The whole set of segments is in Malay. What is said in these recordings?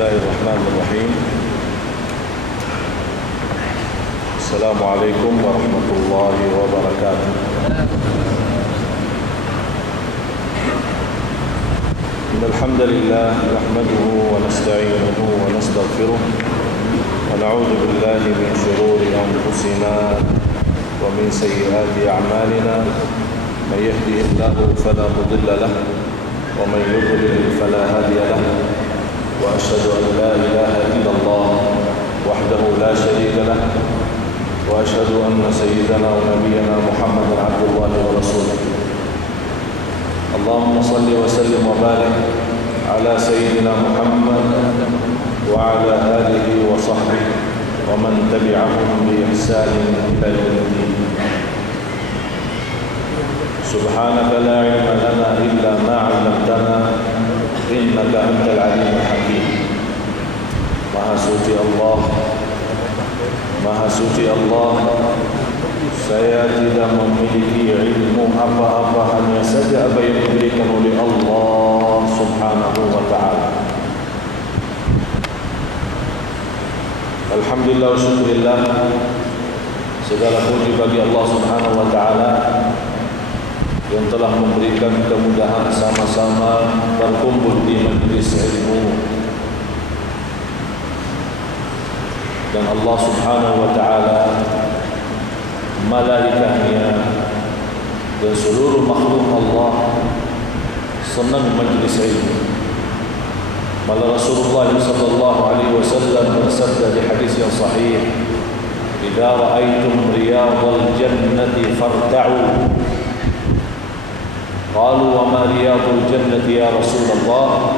Bismillahirrahmanirrahim. Assalamualaikum warahmatullahi wabarakatuh. Alhamdulillah nahmaduhu wa nasta'inuhu wa nastaghfiruh wa na'udzu billahi min shururi anfusina wa min sayyiati a'malina. May yahdihillahu fala mudilla lahu wa may yudlil fala hadiya lahu. Wa asyhadu an la ilaha illallah wahdahu la syarika lahu wa asyhadu anna sayyidana wa nabiyyana Muhammadan abdullahi wa rasuluh. Allahumma salli wa sallim wa barik ala sayyidina Muhammad wa ala alihi wa sahbihi wa man tabi'ahum bi ihsanin ila yaumiddin. Subhanaka la ilma lana illa ma 'allamtana innaka antal alimul hakim. Maha suci Allah, Maha suci Allah, saya tidak memiliki ilmu apa-apa, hanya saja apa yang diberikan oleh Allah Subhanahu wa ta'ala. Alhamdulillah wa syukurillah, segala puji bagi Allah Subhanahu wa ta'ala yang telah memberikan kemudahan sama-sama berkumpul di majlis ilmu. Dan Allah Subhanahu wa ta'ala, malaikatnya dan seluruh makhluk Allah senang majlis ilmu. Malah Rasulullah sallallahu alaihi wasallam bersabda di hadis yang sahih, "Idza ra'aitum riyadhal jannati farta'u." Qalu wa ma riyadul jannati ya Rasulullah?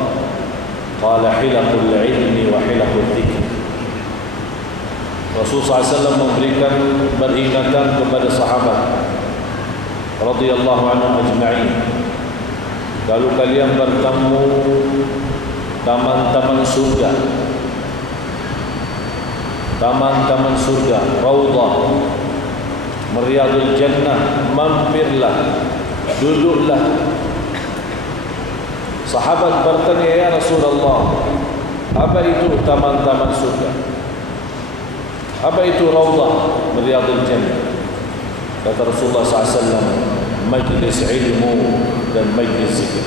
Qala hilaqul ilmi wa hilaqul dzikr. Rasulullah SAW memberikan peringatan kepada sahabat radhiyallahu anhum ajma'in. Kalau kalian bertemu taman-taman surga, taman-taman surga, raudhah, riyadul jannah, mampirlah, duduklah. Sahabat bertanya, ya Rasulullah, apa itu taman-taman surga? Apa itu raudhah riyadul jannah? Kata Rasulullah SAW, majlis ilmu dan majlis zikir.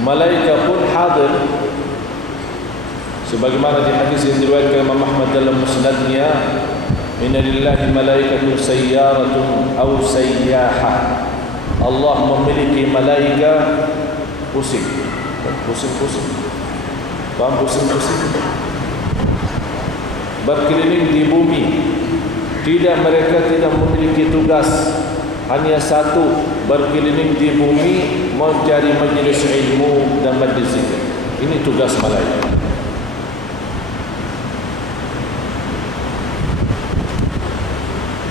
Malaikat pun hadir, sebagaimana di hadis yang diriwayatkan Imam Ahmad dalam musnadnya, inna lillahi malaikatun sayyaratun aw sayyaha. Allah memiliki malaikat pusing. Paham pusing? Berkeliling di bumi. Mereka tidak memiliki tugas, hanya satu, berkeliling di bumi mencari majlis ilmu dan majlis zikir. Ini tugas malaikat.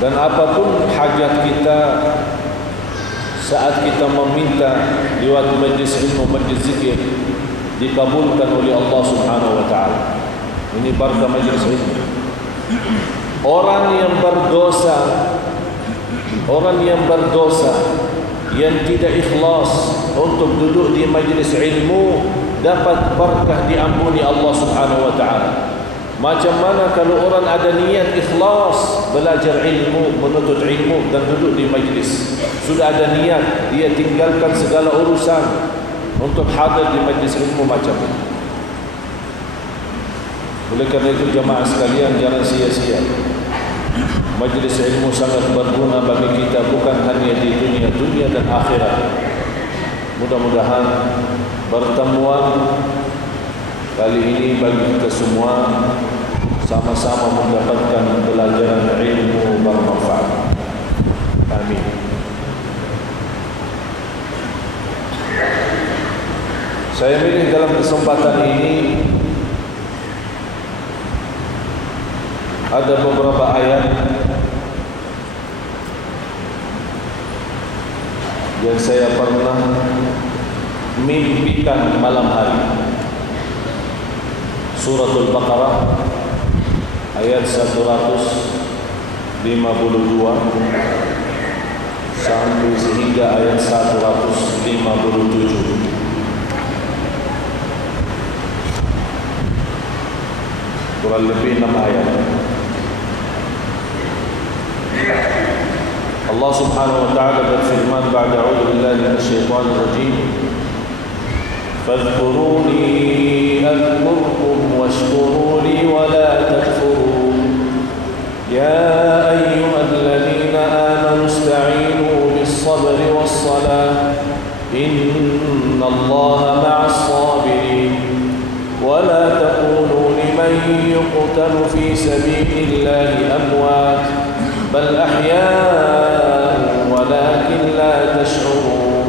Dan apapun hajat kita, saat kita meminta lewat majlis ilmu, majlis zikir, dikabulkan oleh Allah Subhanahu wa ta'ala. Ini barakah majlis ilmu. Orang yang berdosa, yang tidak ikhlas untuk duduk di majlis ilmu, dapat barakah diampuni Allah Subhanahu wa ta'ala. Macam mana kalau orang ada niat ikhlas belajar ilmu, menuntut ilmu dan duduk di majlis, sudah ada niat, dia tinggalkan segala urusan untuk hadir di majlis ilmu macam ini. Oleh kerana itu jemaah sekalian, jangan sia-sia. Majlis ilmu sangat berguna bagi kita, bukan hanya di dunia dan akhirat. Mudah-mudahan pertemuan kali ini bagi kita semua sama-sama mendapatkan pelajaran ilmu bermanfaat. Amin. Saya pilih dalam kesempatan ini ada beberapa ayat yang saya pernah mimpikan malam hari. Suratul Baqarah ayat 152 sampai sehingga ayat 157. kurang lebih 6 ayat. Allah Subhanahu wa taala berfirman, ba'da a'udzu billahi minasyaitonir rajim, fadhkuruni adhkurkum washkuru li wa la takfurun. Ya ayyuhalladzina amanu ista'inu bis-sabri was-salah innallaha ma'as sabirin. ولا تقولوا لمن يقتل في سبيل الله أموات بل أحياء ولكن لا تشعرون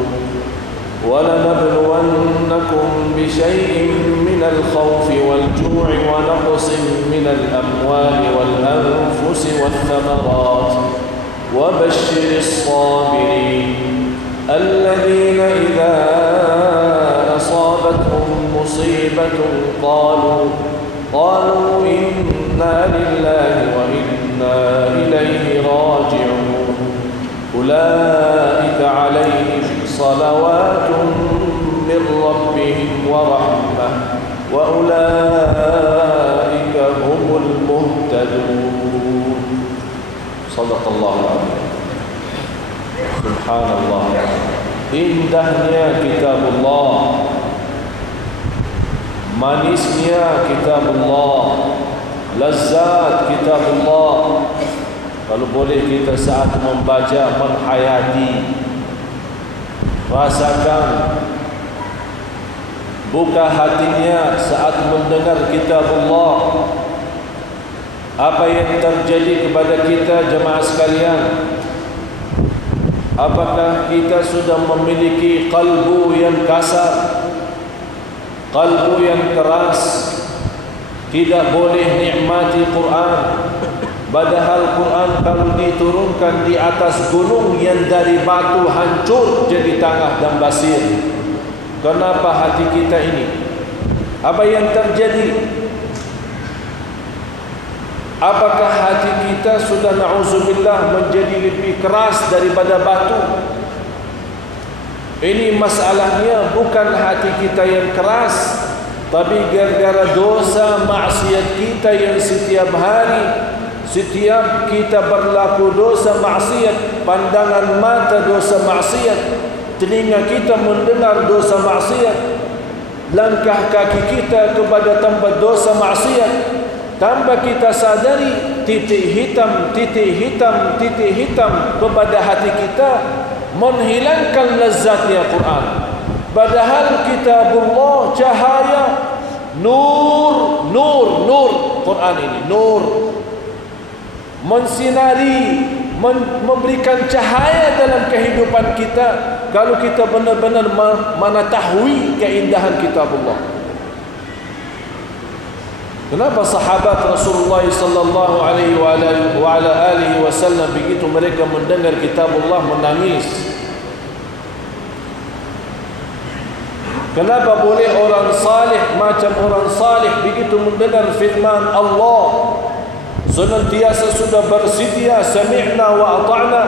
ولنبلونكم بشيء من الخوف والجوع ونقص من الأموال والأنفس والثمرات وبشر الصابرين الذين إذا أصابتهم مصيبة قالوا إنا لله وإنا إليه راجعون أولئك عليهم صلوات من ربهم ورحمة وأولئك هم المهتدون. صدق الله العظيم. Subhanallah, indahnya kitabullah, manisnya kitabullah, lezat kitabullah. Kalau boleh kita saat membaca menghayati, rasakan, buka hatinya saat mendengar kitabullah. Apa yang terjadi kepada kita jemaah sekalian? Apakah kita sudah memiliki kalbu yang kasar, kalbu yang keras, tidak boleh nikmati Quran? Padahal Quran kalau diturunkan di atas gunung yang dari batu hancur jadi tanah dan pasir. Kenapa hati kita ini? Apa yang terjadi? Apakah hati kita sudah na'udzubillah menjadi lebih keras daripada batu? Ini masalahnya bukan hati kita yang keras, tapi gara-gara dosa maksiat kita yang setiap hari, setiap kita berlaku dosa maksiat, pandangan mata dosa maksiat, telinga kita mendengar dosa maksiat, langkah kaki kita kepada tempat dosa maksiat, tanpa kita sadari titik hitam kepada hati kita menghilangkan lezatnya Quran. Padahal kitabullah cahaya, nur Quran ini nur, mensinari, memberikan cahaya dalam kehidupan kita. Kalau kita benar-benar mengetahui keindahan kitabullah. Kenapa sahabat Rasulullah sallallahu alaihi wa ala alihi wasallam begitu mereka mendengar kitabullah menangis? Kenapa boleh orang salih macam orang salih begitu mendengar firman Allah senantiasa sudah bersedia sami'na wa ata'na?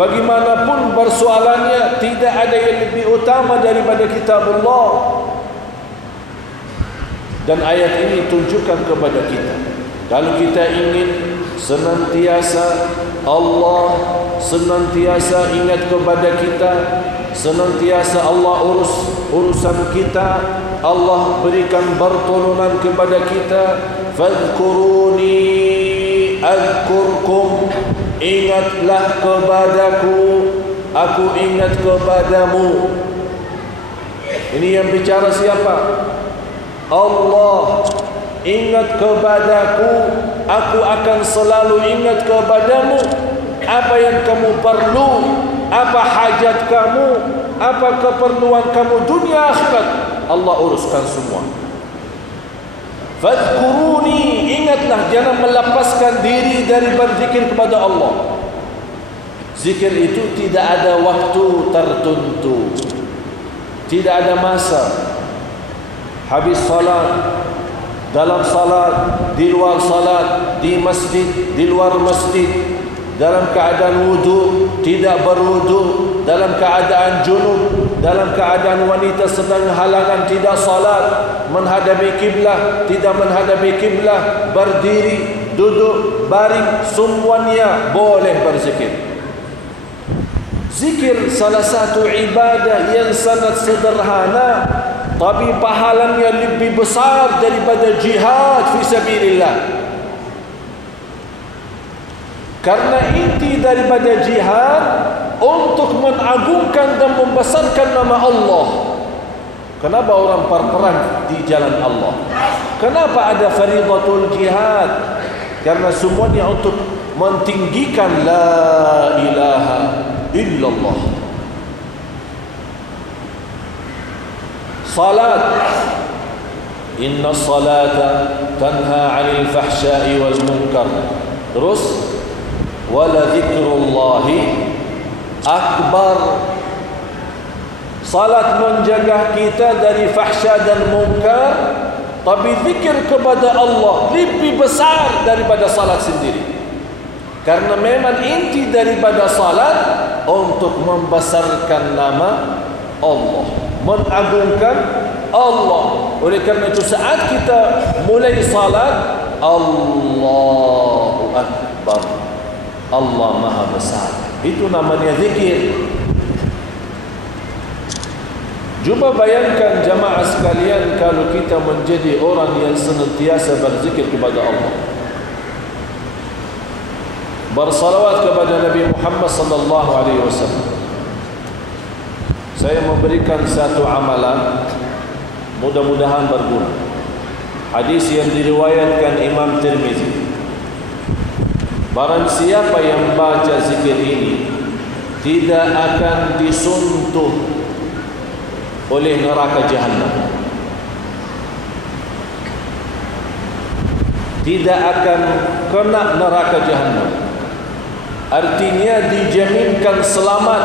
Bagaimanapun persoalannya, tidak ada yang lebih utama daripada kitabullah. Dan ayat ini tunjukkan kepada kita, kalau kita ingin senantiasa Allah senantiasa ingat kepada kita, senantiasa Allah urusan kita, Allah berikan pertolongan kepada kita, fadhkuruni adhkurkum, ingatlah kepadaku, aku ingat kepadamu. Ini yang bicara siapa? Allah. Ingat kepadaku, aku akan selalu ingat kepadamu. Apa yang kamu perlu, apa hajat kamu, apa keperluan kamu dunia akhirat, Allah uruskan semua. Fadhkuruni, ingatlah, jangan melepaskan diri dari berzikir kepada Allah. Zikir itu tidak ada waktu tertentu, tidak ada masa. Habis salat, dalam salat, di luar salat, di masjid, di luar masjid, dalam keadaan wudu, tidak berwudu, dalam keadaan junub, dalam keadaan wanita sedang halangan tidak salat, menghadapi kiblah, tidak menghadapi kiblah, berdiri, duduk, baring, semuanya boleh berzikir. Zikir salah satu ibadah yang sangat sederhana, tapi pahalanya lebih besar daripada jihad fi sabilillah. Karena inti daripada jihad untuk mengagungkan dan membesarkan nama Allah. Kenapa orang berperang di jalan Allah? Kenapa ada faridatul jihad? Karena semuanya untuk mentinggikan la ilaha illallah. Salat, inna salata tanha 'anil fahsya'i wal munkar. Terus wala dzikrullahi akbar. Salat menjaga kita dari fahsya dan munkar, tapi zikir kepada Allah lebih besar daripada salat sendiri. Karena memang inti daripada salat untuk membesarkan nama Allah, mengagungkan Allah. Oleh kerana itu saat kita mulai salat, Allahu Akbar, Allah Maha Besar, itu namanya zikir. Cuba bayangkan jamaah sekalian, kalau kita menjadi orang yang senantiasa berzikir kepada Allah, bersalawat kepada Nabi Muhammad sallallahu alaihi wasallam. Saya memberikan satu amalan, mudah-mudahan berguna. Hadis yang diriwayatkan Imam Tirmizi. Barang siapa yang baca zikir ini tidak akan disuntuh oleh neraka Jahannam, tidak akan kena neraka Jahannam. Artinya dijaminkan selamat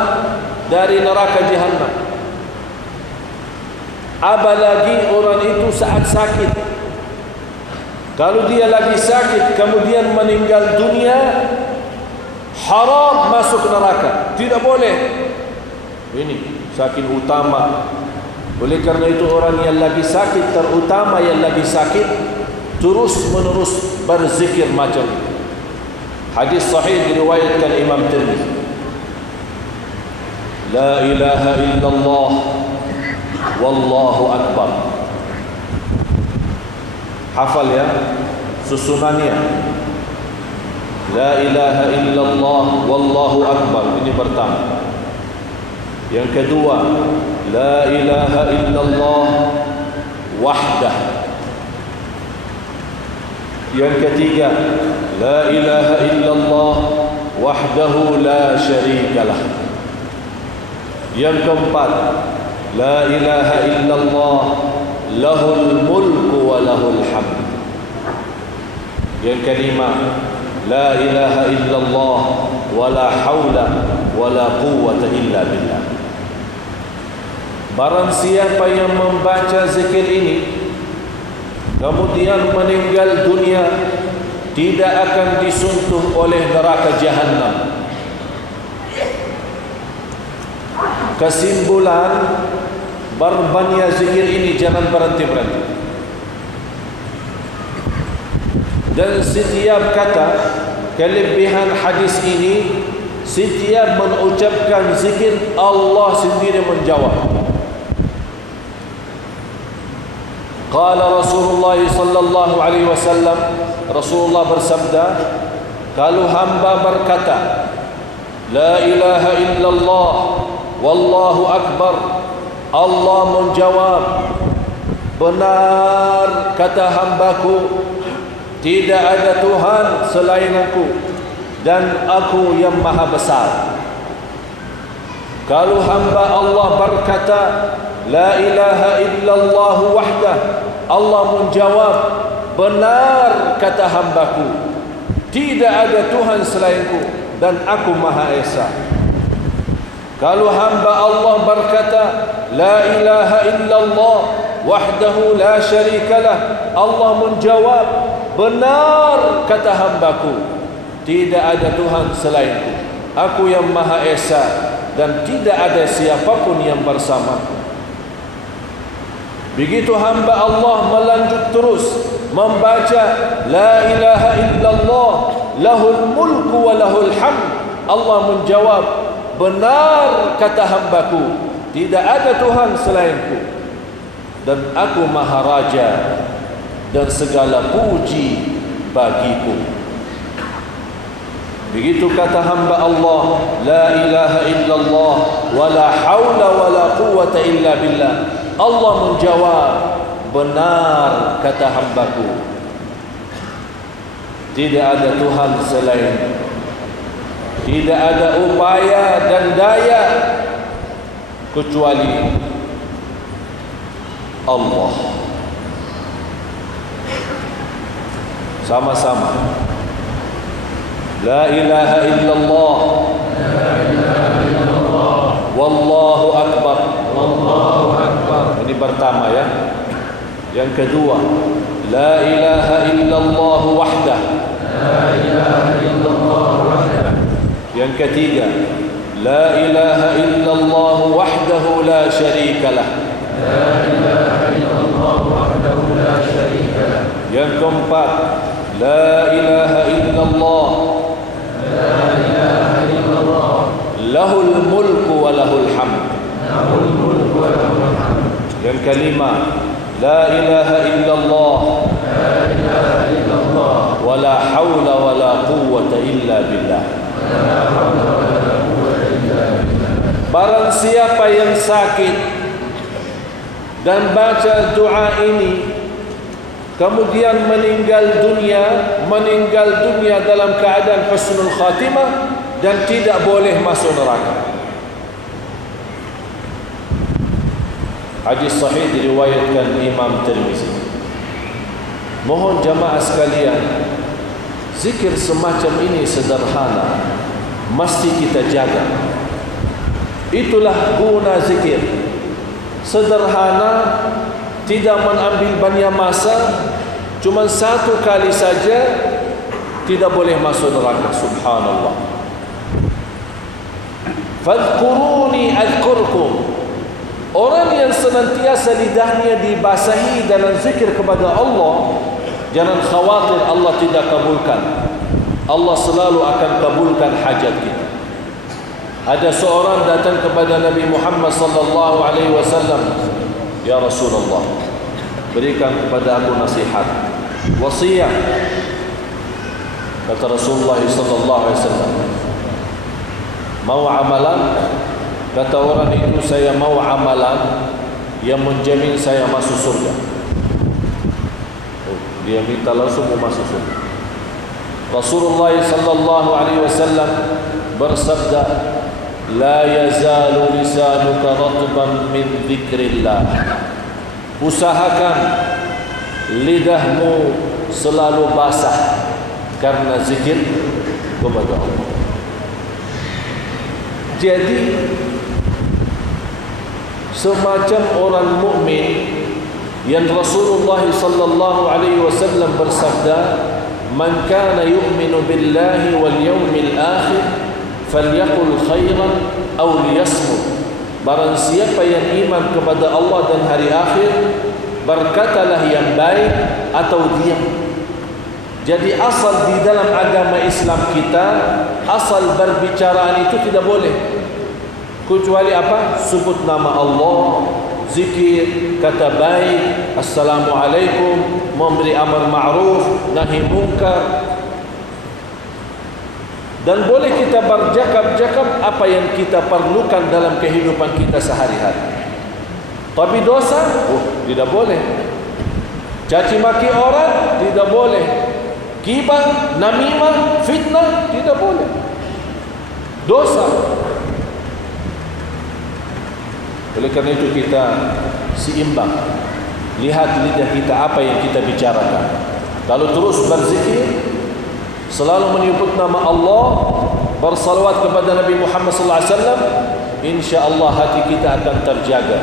dari neraka Jahannam. Apalagi orang itu saat sakit. Kalau dia lagi sakit kemudian meninggal dunia, haram masuk neraka, tidak boleh. Ini sakit utama. Oleh kerana itu orang yang lagi sakit, terutama yang lagi sakit, terus menerus berzikir macam itu. Hadis sahih diriwayatkan Imam Tirmizi. La ilaha illallah wallahu akbar. Hafal ya susunannya. La ilaha illallah wallahu akbar, ini pertama. Yang kedua, la ilaha illallah wahdah. Yang ketiga, la ilaha illallah wahdahu la syarikalah. Yang keempat, la ilaha illallah lahul mulku wa lahul hamd. Yang kelima, la ilaha illallah wa la hawla wa la quwwata illa billah. Barang siapa yang membaca zikir ini kemudian meninggal dunia, tidak akan disuntuh oleh neraka Jahannam. Kesimpulan, berbanyak zikir ini jangan berhenti-berhenti. Dan setiap kata, kelebihan hadis ini, setiap mengucapkan zikir, Allah sendiri menjawab. Qala Rasulullah sallallahu alaihi wasallam, Rasulullah bersabda, kalau hamba berkata la ilaha illallah wallahu akbar, Allah menjawab, benar kata hambaku, tidak ada Tuhan selain aku dan aku yang maha besar. Kalau hamba Allah berkata la ilaha illallah wahdah, Allah menjawab, benar kata hambaku, tidak ada Tuhan selainku dan aku maha esa. Kalau hamba Allah berkata la ilaha illallah wahdahu la syarikalah, Allah menjawab, benar kata hambaku, tidak ada Tuhan selainku, aku yang maha esa dan tidak ada siapapun yang bersamaku. Begitu hamba Allah melanjut terus membaca la ilaha illallah lahul mulku wa lahul hamd, Allah menjawab, benar kata hambaku, tidak ada Tuhan selainku, dan aku maharaja dan segala puji bagiku. Begitu kata hamba Allah, la ilaha illallah wa la hawla wa la quwwata illa billah, Allah menjawab, benar kata hambaku, tidak ada Tuhan selain, tidak ada upaya dan daya kecuali Allah. Sama-sama la ilaha illallah, wallahu akbar. Ini pertama ya. Yang kedua, la ilaha illallah wahdah. Yang ketiga, la ilaha illallah wahdahu la syarika lah. Yang keempat, la ilaha illallah lahul mulku wa lahul hamd. Yang kelima, la ilaha illallah wa la hawla wa la quwwata illa billah. Barang siapa yang sakit dan baca doa ini kemudian meninggal dunia dalam keadaan husnul khatimah dan tidak boleh masuk neraka. Hadis sahih diriwayatkan Imam Tirmizi. Mohon jamaah sekalian, zikir semacam ini sederhana, mesti kita jaga. Itulah guna zikir. Sederhana, tidak mengambil banyak masa, cuma satu kali saja, tidak boleh masuk neraka. Subhanallah. Fadhkuruni adhkurkum. Orang yang senantiasa lidahnya dibasahi dalam zikir kepada Allah, jangan khawatir Allah tidak kabulkan. Allah selalu akan kabulkan hajat kita. Ada seorang datang kepada Nabi Muhammad sallallahu alaihi wasallam, ya Rasulullah, berikan kepada aku nasihat, wasiat. Kata Rasulullah sallallahu alaihi wasallam, mau amalan? Kata orang itu, saya mau amalan yang menjamin saya masuk surga. Dia minta langsung masuk surga. Rasulullah sallallahu alaihi wasallam bersabda, la yazalu lisanuka ratban min dzikrillah. Usahakan lidahmu selalu basah karena zikir kepada Allah. Jadi semacam orang mukmin yang Rasulullah sallallahu alaihi wasallam bersabda, man kana yu'minu billahi wal yawmil akhir falyaqul khairan aw liyasmut. Barang siapa yang iman kepada Allah dan hari akhir, berkatalah yang baik atau diam. Jadi asal di dalam agama Islam kita, asal berbicaraan itu tidak boleh kecuali apa? Sebut nama Allah, zikir, kata baik, assalamualaikum, memberi amar ma'ruf, nahi munkar. Dan boleh kita bercakap-cakap apa yang kita perlukan dalam kehidupan kita sehari-hari. Tapi dosa, tidak boleh. Caci maki orang, tidak boleh. Ghibah, namimah, fitnah, tidak boleh. Dosa. Oleh karena itu kita seimbang. Lihat lidah kita apa yang kita bicarakan. Kalau terus berzikir, selalu menyebut nama Allah, bersalawat kepada Nabi Muhammad sallallahu alaihi wasallam, insyaallah hati kita akan terjaga.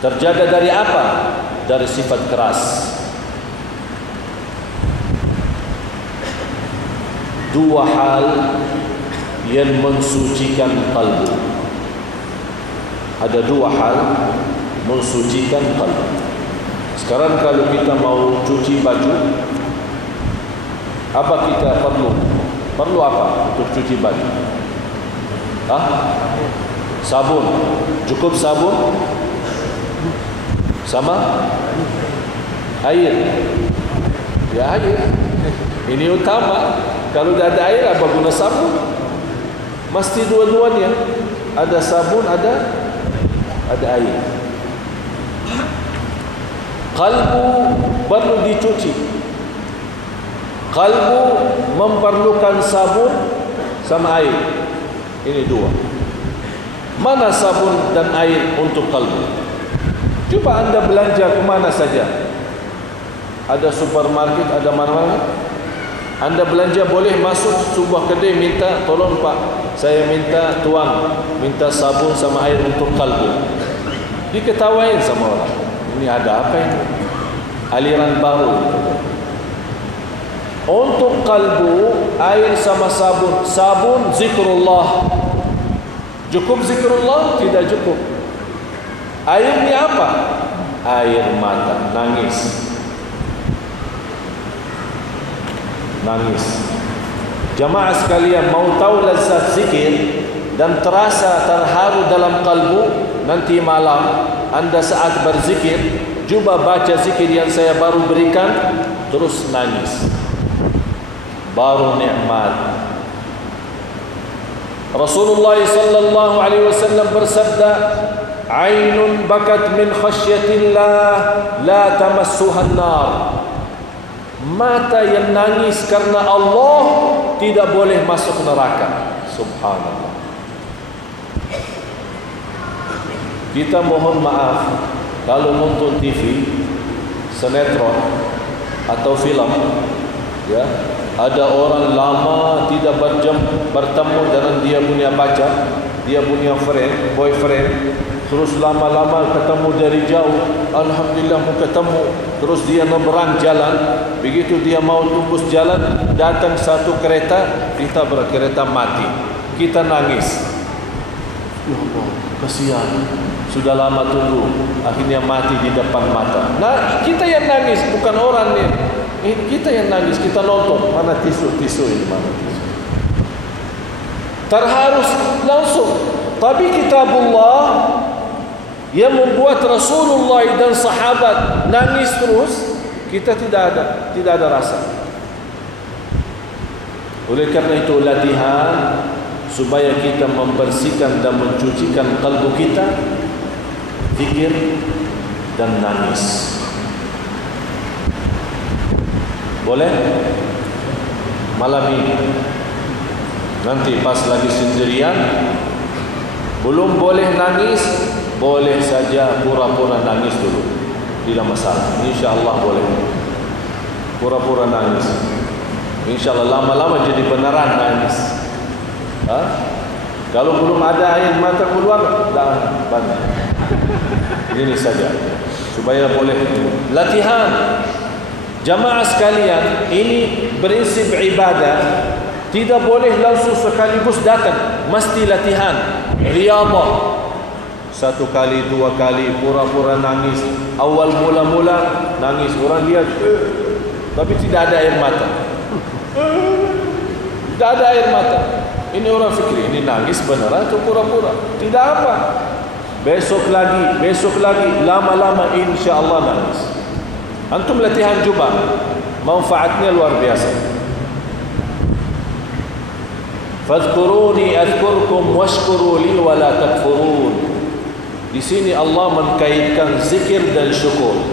Terjaga dari apa? Dari sifat keras. Dua hal yang mensucikan kalbu. Ada dua hal mensucikan kalbu. Sekarang kalau kita mau cuci baju, apa kita perlu? Perlu apa untuk cuci baju? Sabun. Cukup sabun sama air. Ya, air. Ini utama. Kalau tidak ada air, apa guna sabun? Mesti dua-duanya. Ada sabun, ada air. Kalbu perlu dicuci. Kalbu memerlukan sabun sama air. Ini dua. Mana sabun dan air untuk kalbu? Cuba anda belanja ke mana saja. Ada supermarket, ada mana-mana. Anda belanja boleh masuk sebuah kedai, minta, tolong pak, saya minta tuan, minta sabun sama air untuk kalbu. Diketawain sama orang. Ini ada apa ini? Aliran baru. Untuk kalbu, air sama sabun. Sabun zikrullah. Cukup zikrullah? Tidak cukup. Air ni apa? Air mata, nangis. Nangis. Jamaah sekalian, mau tahu lezat zikir dan terasa terharu dalam kalbu, nanti malam anda saat berzikir, cuba baca zikir yang saya baru berikan, terus nangis. Baru nikmat. Rasulullah sallallahu alaihi wasallam bersabda, "Ainun bakat min khasyatillah la tamassuha an-nar." Mata yang nangis karena Allah tidak boleh masuk neraka. Subhanallah. Kita mohon maaf kalau nonton TV, sinetron atau film, ya, ada orang lama tidak bertemu dengan dia punya pacar, dia punya boyfriend, terus lama-lama ketemu dari jauh, alhamdulillah mau ketemu, terus dia nyeberang jalan, begitu dia mau tembus jalan, datang satu kereta, ditabrak kereta, mati. Kita nangis. Ya Allah, kasihan. Sudah lama tunggu, akhirnya mati di depan mata. Nah, kita yang nangis, bukan orang ni. Kita yang nangis, kita nonton. Mana tisu ini, mana tisu? Terharu langsung. Tapi kitabullah yang membuat Rasulullah dan sahabat nangis terus, kita tidak ada rasa. Oleh karena itu latihan supaya kita membersihkan dan mencucikan kalbu kita, zikir dan nangis. Boleh? Malam ini nanti pas lagi sendirian, belum boleh nangis, boleh saja pura-pura nangis dulu, tidak masalah. InsyaAllah boleh pura-pura nangis. InsyaAllah lama-lama jadi beneran nangis. Kalau belum ada air mata keluar, dah banyak. Ini saja supaya boleh latihan. Jamaah sekalian, ini prinsip ibadah. Tidak boleh langsung sekaligus datang, mesti latihan, riyadhah. Satu kali, dua kali, pura-pura nangis. Awal mula-mula nangis, orang lihat, tapi tidak ada air mata. Tidak ada air mata. Ini orang fikir, ini nangis beneran atau pura-pura? Tidak apa. Besok lagi, lama-lama insya-Allah nangis. Antum latihan coba, manfaatnya luar biasa. Fadhkuruni adhkurkum washkuru li wa la takfurun. Di sini Allah mengkaitkan zikir dan syukur.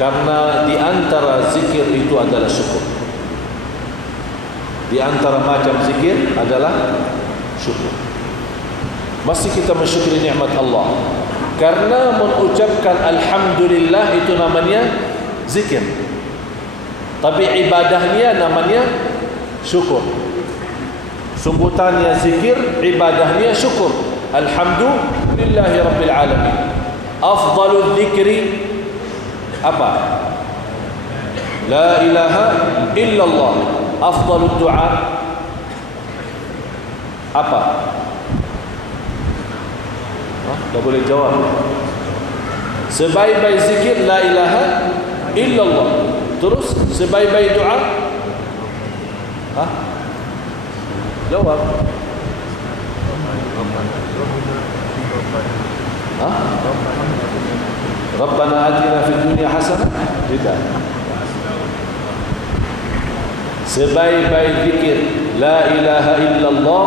Karena di antara zikir itu adalah syukur. Di antara macam zikir adalah syukur. Mesti kita mensyukuri nikmat Allah. Karena mengucapkan alhamdulillah itu namanya zikir. Tapi ibadahnya namanya syukur. Sebutannya zikir, ibadahnya syukur. Alhamdulillahi rabbil alamin. Afdalul dzikri apa? La ilaha illallah. Afdalud du'a Apa? Tak boleh jawab. Sebaik-baik zikir la ilaha illallah. Terus sebaik-baik doa? Jawab. Rabbana atina fid dunya hasanah. Tidak. Sebaik-baik zikir la ilaha illallah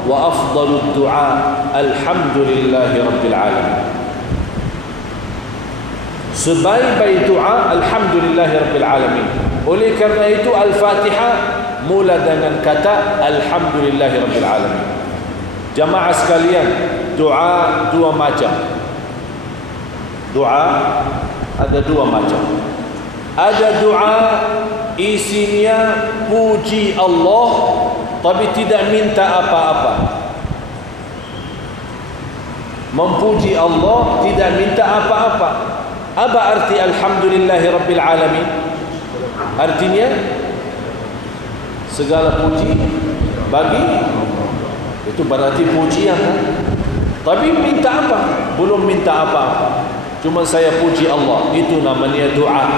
wa afdalud du'a alhamdulillahi rabbil alamin. Sebaik-baik doa alhamdulillahi rabbil alamin. Oleh kerana itu Al-Fatihah mula dengan kata alhamdulillahi rabbil alamin. Jamaah sekalian, doa dua macam. Doa ada dua macam. Ada doa isinya puji Allah tapi tidak minta apa-apa. Memuji Allah tidak minta apa-apa. Apa arti alhamdulillahi rabbil alamin? Artinya segala puji bagi, itu berarti pujian kan? Tapi minta apa? Belum minta apa-apa. Cuma saya puji Allah. Itu namanya doa.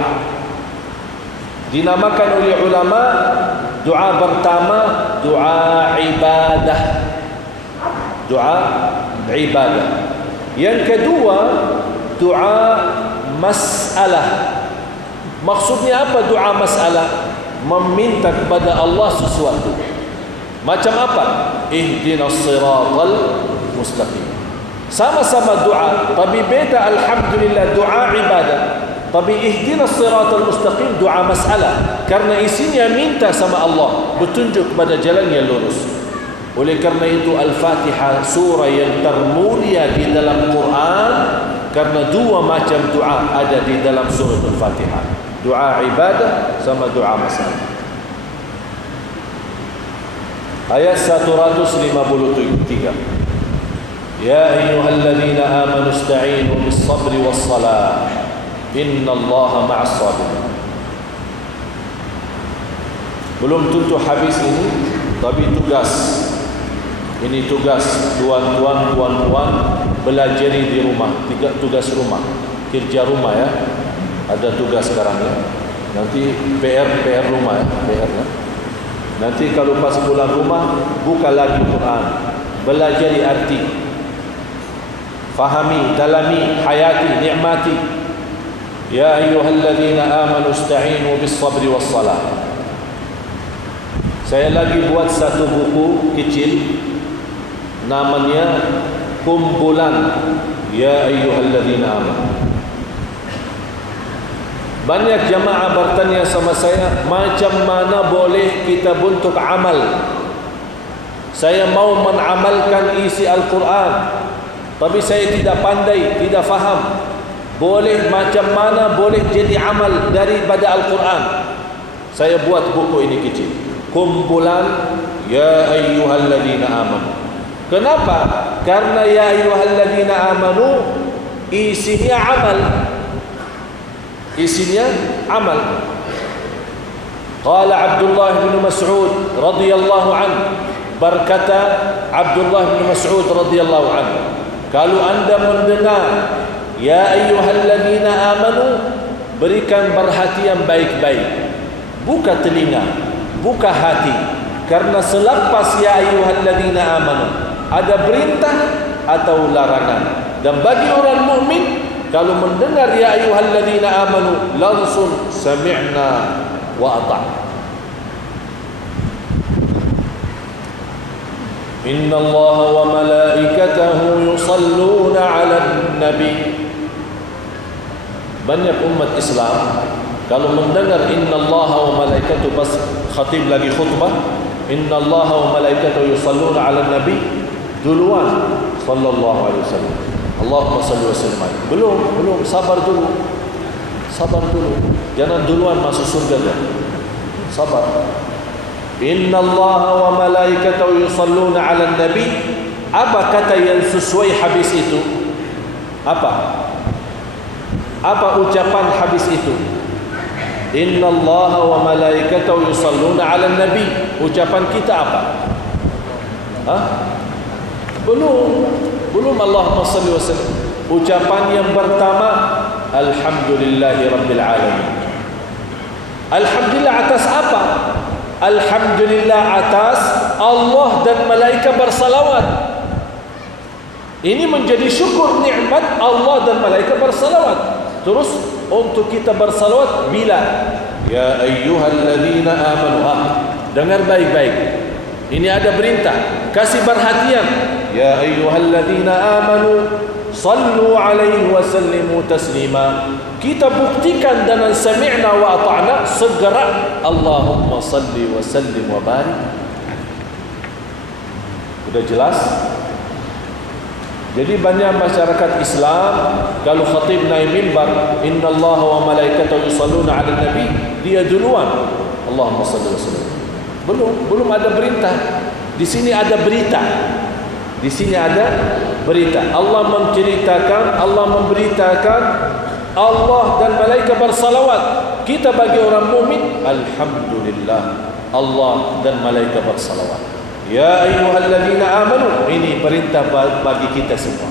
Dinamakan oleh ulama doa pertama doa ibadah. Doa ibadah. Yang kedua doa masalah. Maksudnya apa doa masalah? Meminta kepada Allah sesuatu. Macam apa? Ihdinas siratal mustaqim. Sama-sama doa, tapi beda alhamdulillah doa ibadah. Tapi ihdinas siratal mustaqim doa masalah. Karena isinya minta sama Allah bertunjuk kepada jalan yang lurus. Oleh kerana itu Al-Fatihah surah yang termulia di dalam Quran. Karena dua macam doa ada di dalam surah Al-Fatihah. Doa ibadah sama doa masalah. Ayat 153. Ya ayyuhalladzina amanu ista'inu bis-sabri was-salah. Innallaha ma'as sabirin. Belum tentu habis ini, tapi tugas. Ini tugas tuan-tuan, puan-puan belajar di rumah, tugas rumah, kerja rumah ya. Ada tugas sekarang ya. Nanti PR rumah ya, PR ya. Nanti kalau pas pulang rumah buka lagi Quran, belajar arti, fahami, dalami, hayati, nikmati. Ya ayyuhalladzina amanu ista'inu bis-sabri was-salah. Saya lagi buat satu buku kecil namanya kumpulan Ya ayyuhalladzina amanu. Banyak jamaah bertanya sama saya, macam mana boleh kita bentuk amal? Saya mau mengamalkan isi Al-Quran, tapi saya tidak pandai, tidak faham. Boleh macam mana boleh jadi amal daripada Al-Quran? Saya buat buku ini kecil. Kumpulan Ya ayyuhalladzina amanu. Kenapa? Karena Ya ayyuhalladzina amanu isinya amal. Isinya amal. Qala Abdullah bin Mas'ud radhiyallahu anhu, berkata Abdullah bin Mas'ud radhiyallahu anhu, kalau anda mendengar Ya ayyuhalladzina amanu, berikan perhatian baik-baik. Buka telinga, buka hati. Karena selepas Ya ayyuhalladzina amanu ada perintah atau larangan. Dan bagi orang mukmin kalau mendengar Ya ayyuhalladzina amanu langsung sami'na wa ata'na. Inna Allah wa malaikatahu yusalluna 'alan nabi. Banyak umat Islam kalau mendengar Inna Allah wa malaikatahu, pas khatib lagi khutbah, Inna Allah wa malaikatahu yusalluna 'alan nabi, duluan sallallahu alaihi wasallam. Allahumma salli wa sallim. Belum, sabar dulu. Jangan duluan masuk surga dah. Sabar. Inna Allah wa malaikatahu yusalluna 'alan nabi. Apa kata yang sesuai habis itu? Apa ucapan habis itu? Inna Allah wa malaikatahu yusalluna 'alan nabi. Ucapan kita apa? Belum Allahumma salli wa sallim. Ucapan yang pertama, alhamdulillahi rabbil alamin. Alhamdulillah atas apa? Alhamdulillah atas Allah dan malaikat bersalawat. Ini menjadi syukur nikmat Allah dan malaikat bersalawat. Terus untuk kita bersalawat bila? Ya ayyuhalladzina amanu. Dengar baik-baik. Ini ada perintah, kasih perhatian. Ya ayyuhalladzina amanu sallu alaihi wa sallimu taslima. Kita buktikan dengan sami'na wa ata'na, segera Allahumma salli wa sallim wa barik. Sudah jelas? Jadi banyak masyarakat Islam kalau khatib naik mimbar, innallaha wa malaikatahu yusalluna 'alan nabi, dia duluan Allahumma salli wa sallim. Belum ada perintah. Di sini ada berita. Di sini ada berita. Allah menceritakan, Allah memberitakan, Allah dan malaikat bersalawat. Kita bagi orang mukmin, alhamdulillah, Allah dan malaikat bersalawat. Ya ayyuhalladzina amanu, ini perintah bagi kita semua.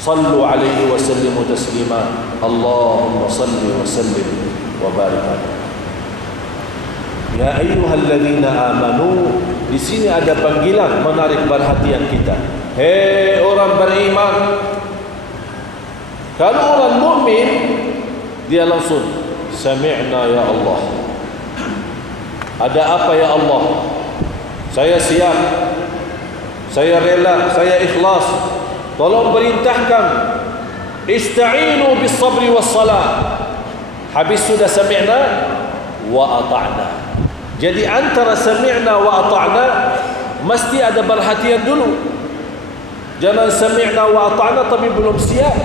Sallu alaihi wa sallimu taslima. Allahumma salli wa sallim wa barik alaihi. Ya ayyuhalladzina amanu, di sini ada panggilan menarik perhatian kita. Hei orang beriman. Kalau orang mukmin, dia langsung sami'na ya Allah. Ada apa ya Allah? Saya siap, saya rela, saya ikhlas. Tolong perintahkan, ista'inu bis sabri was salah. Habis sudah sami'na wa ata'na. Jadi antara sami'na wa ata'na mesti ada perhatian dulu. Jangan sami'na wa ata'na tapi belum siap.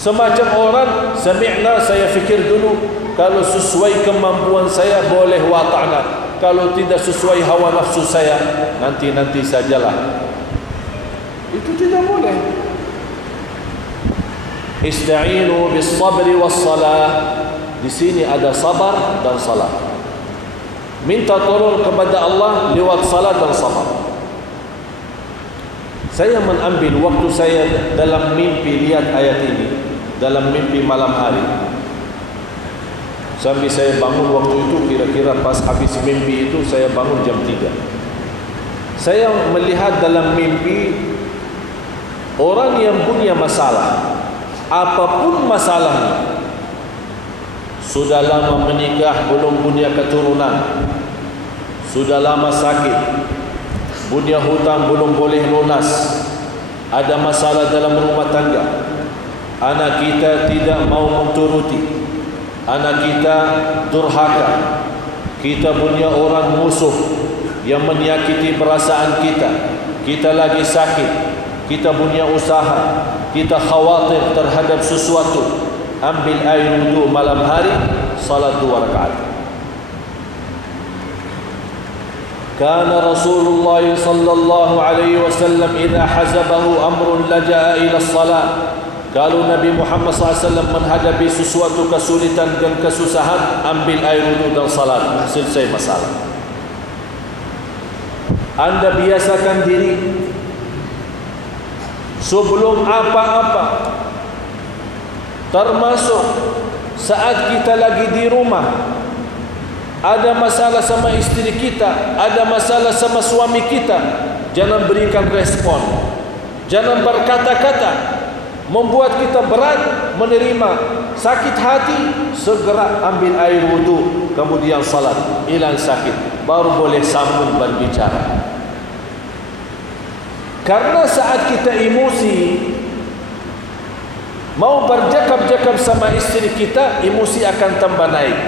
Semacam orang sami'na, saya fikir dulu, kalau sesuai kemampuan saya boleh wa ata'na. Kalau tidak sesuai hawa nafsu saya, nanti sajalah. Itu tidak boleh. Ista'inu bis sabri was salah. Di sini ada sabar dan salat. Minta tolong kepada Allah lewat salat dan sabar. Saya mengambil waktu saya dalam mimpi lihat ayat ini, dalam mimpi malam hari. Sampai saya bangun waktu itu, kira-kira pas habis mimpi itu saya bangun jam 3. Saya melihat dalam mimpi orang yang punya masalah, apapun masalahnya, sudah lama menikah belum punya keturunan, sudah lama sakit, punya hutang belum boleh lunas, ada masalah dalam rumah tangga, anak kita tidak mau menturuti, anak kita durhaka, kita punya orang musuh yang menyakiti perasaan kita lagi sakit, kita punya usaha, kita khawatir terhadap sesuatu. Ambil air wudu malam hari, salat 2 rakaat. Kana Rasulullah sallallahu alaihi wasallam idza hazabahu amrun laja'a ila salat. Kalau Nabi Muhammad SAW menghadapi sesuatu kesulitan dan kesusahan, ambil air wudu dan salat, selesai masalah. Anda biasakan diri sebelum apa-apa, termasuk saat kita lagi di rumah, ada masalah sama istri kita, ada masalah sama suami kita, jangan berikan respon, jangan berkata-kata membuat kita berat menerima, sakit hati, segera ambil air wudu, kemudian salat, hilang sakit, baru boleh sambung berbicara. Karena saat kita emosi, mau bercakap-cakap sama istri kita, emosi akan tambah naik.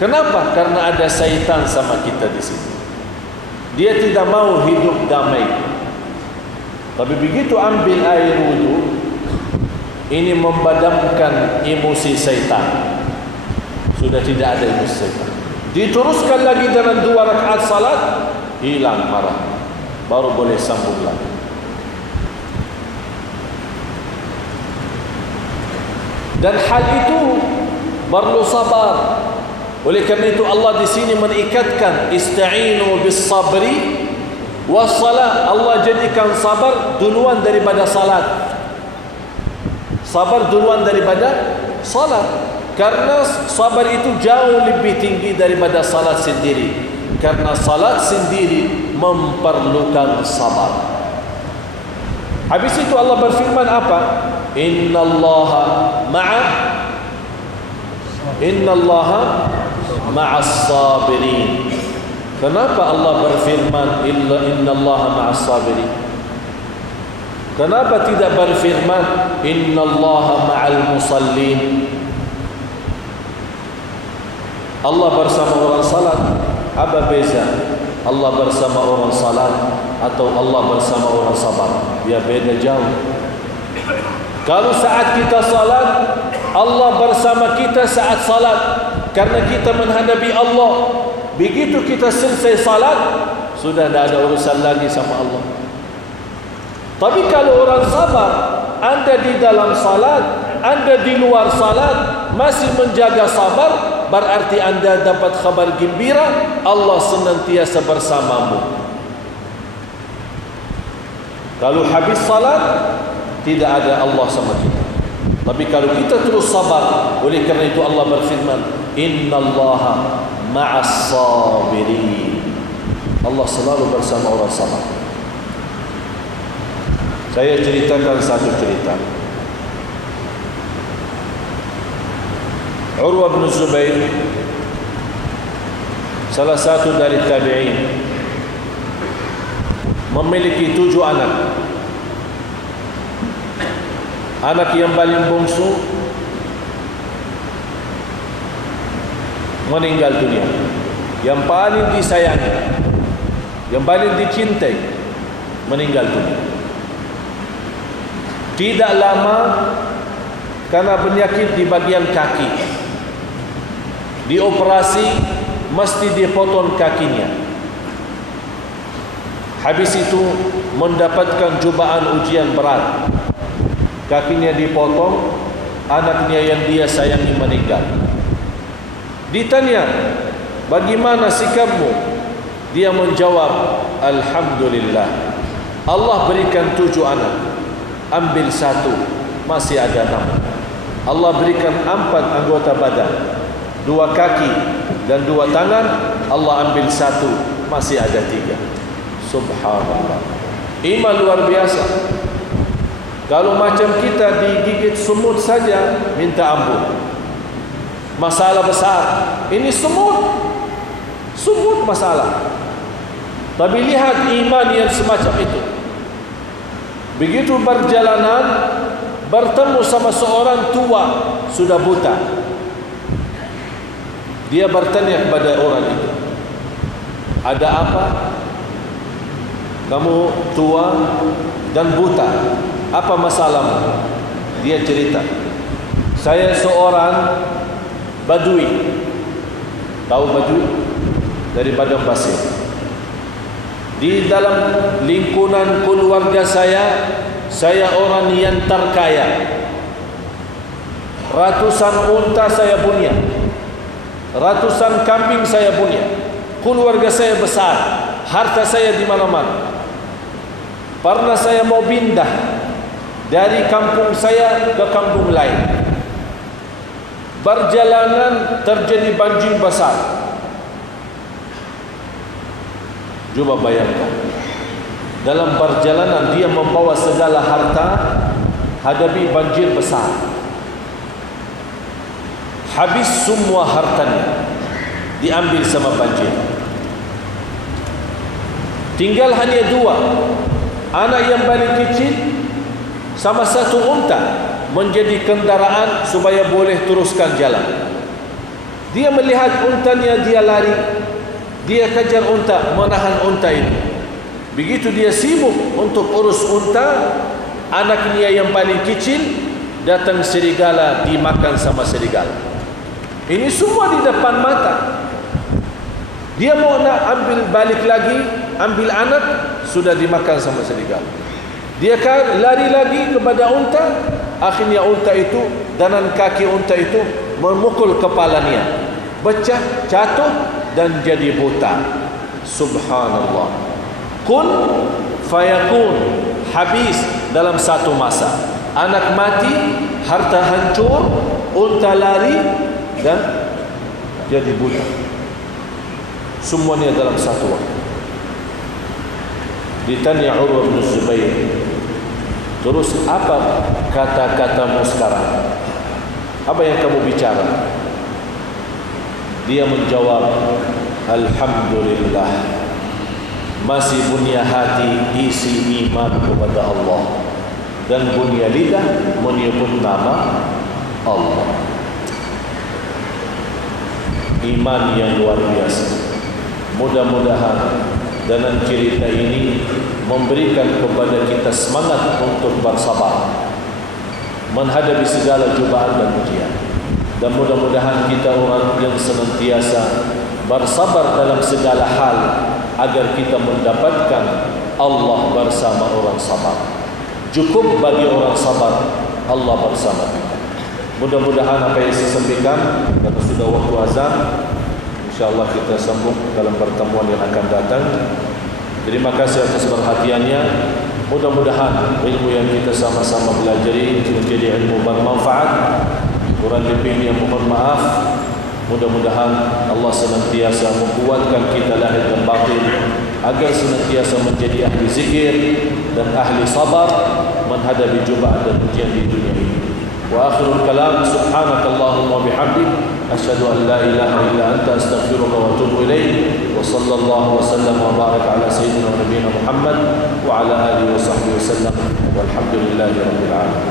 Kenapa? Karena ada syaitan sama kita di sini. Dia tidak mau hidup damai. Tapi begitu ambil air wudu, ini membadamkan emosi syaitan. Sudah tidak ada emosi syaitan. Diteruskan lagi dengan 2 rakaat salat, hilang marah, baru boleh sambung lagi. Dan hal itu perlu sabar. Oleh kerana itu Allah di sini menikatkan ista'inu bis sabri was salat. Allah jadikan sabar duluan daripada salat. Sabar duluan daripada salat. Karena sabar itu jauh lebih tinggi daripada salat sendiri. Karena salat sendiri memerlukan sabar. Habis itu Allah berfirman apa? Innallaha ma'as sabirin. Kenapa Allah berfirman innallaha ma'as sabirin? Kenapa tidak berfirman innallaha ma'al musallin? Allah bersama orang salat, apa beza Allah bersama orang salat atau Allah bersama orang sabar? Ya beda jauh. Kalau saat kita salat, Allah bersama kita saat salat, karena kita menghadapi Allah. Begitu kita selesai salat, sudah tidak ada urusan lagi sama Allah. Tapi kalau orang sabar, anda di dalam salat, anda di luar salat, masih menjaga sabar, berarti anda dapat kabar gembira, Allah senantiasa bersamamu. Kalau habis salat, tidak ada Allah sama kita. Tapi kalau kita terus sabar, oleh kerana itu Allah berfirman, innallaha ma'as sabirin. Allah selalu bersama orang sabar. Saya ceritakan satu cerita. Urwah bin Zubair, salah satu dari tabi'in, memiliki 7 anak. Anak yang paling bungsu meninggal dunia. Yang paling disayangi, yang paling dicintai, meninggal dunia. Tidak lama, karena penyakit di bagian kaki, dioperasi, mesti dipotong kakinya. Habis itu mendapatkan cubaan ujian berat. Kakinya dipotong, anaknya yang dia sayangi meninggal. Ditanya, bagaimana sikapmu? Dia menjawab, alhamdulillah, Allah berikan 7 anak, ambil 1, masih ada 6. Allah berikan 4 anggota badan, 2 kaki dan 2 tangan, Allah ambil 1, masih ada 3. Subhanallah. Iman luar biasa. Kalau macam kita digigit semut saja, minta ampun, masalah besar. Ini semut masalah. Tapi lihat iman yang semacam itu. Begitu berjalanan, bertemu sama seorang tua, sudah buta. Dia bertanya kepada orang itu, ada apa? Kamu tua dan buta, apa masalahmu? Dia cerita, saya seorang Badui. Tahu Badui? Dari Padang Pasir. Di dalam lingkungan keluarga saya orang yang terkaya. Ratusan unta saya punya, ratusan kambing saya punya. Keluarga saya besar, harta saya di mana-mana. Pernah saya mau pindah dari kampung saya ke kampung lain. Perjalanan terjadi banjir besar. Coba bayangkan, dalam perjalanan dia membawa segala harta, hadapi banjir besar. Habis semua hartanya, diambil sama banjir. Tinggal hanya 2. Anak yang paling kecil sama 1 unta menjadi kendaraan supaya boleh teruskan jalan. Dia melihat untanya, dia lari, dia kejar unta, menahan unta itu. Begitu dia sibuk untuk urus unta, anaknya yang paling kecil datang serigala, dimakan sama serigala. Ini semua di depan mata. Dia mau nak ambil balik lagi, ambil anak, sudah dimakan sama serigala. Dia lari lagi kepada unta, akhirnya unta itu, danan kaki unta itu memukul kepalanya. pecah, jatuh dan jadi buta. Subhanallah. Kun fayakun, habis dalam satu masa. Anak mati, harta hancur, unta lari dan jadi buta. Semuanya dalam satu waktu. Ditanya Urwah bin Zubair, terus apa kata-katamu sekarang? Apa yang kamu bicara? Dia menjawab, Alhamdulillah, masih punya hati isi iman kepada Allah, dan punya lidah menyebut nama Allah. Iman yang luar biasa. Mudah-mudahan dengan cerita ini memberikan kepada kita semangat untuk bersabar menghadapi segala cubaan dan ujian. Dan mudah-mudahan kita orang yang senantiasa bersabar dalam segala hal agar kita mendapatkan Allah bersama orang sabar. Cukup bagi orang sabar, Allah bersama kita. Mudah-mudahan apa yang saya sampaikan, karena sudah waktu azan, InsyaAllah kita sambung dalam pertemuan yang akan datang. Terima kasih atas perhatiannya. Mudah-mudahan ilmu yang kita sama-sama pelajari menjadi ilmu bermanfaat. Kurang lebihnya mohon maaf. Mudah-mudahan Allah senantiasa menguatkan kita lahir dan batin agar senantiasa menjadi ahli zikir dan ahli sabar menghadapi cubaan dan ujian di dunia ini. Wa akhirul kalam, subhanakallahumma bihamdik, asyhadu an la ilaha illa anta, astaghfiruka wa atubu ilaik. Wa sallallahu wa sallam wa baraka ala sayyidina wa nabiyina Muhammad wa ala alihi wa sahbihi wa sallam. Walhamdulillahi rabbil alamin.